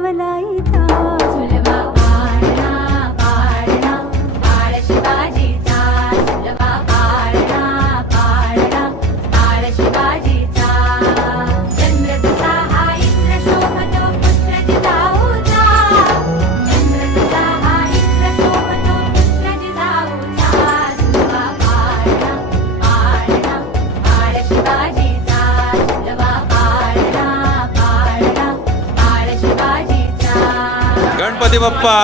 नवलाईचा झुलवा पाळणा पाळणा बाळ शिवाजीचा झुलवा पाळणा पाळणा बाळ शिवाजीचा चंद्र तुझा हा इंद्र शोभतो पुत्र जिजाऊचा चंद्र तुझा हा इंद्र शोभतो पुत्र जिजाऊचा झुलवा पाळणा पाळणा बाळ शिवाजीचा झुलवा पाळणा पाळणा बाळ शिवाजीचा गणपती बाप्पा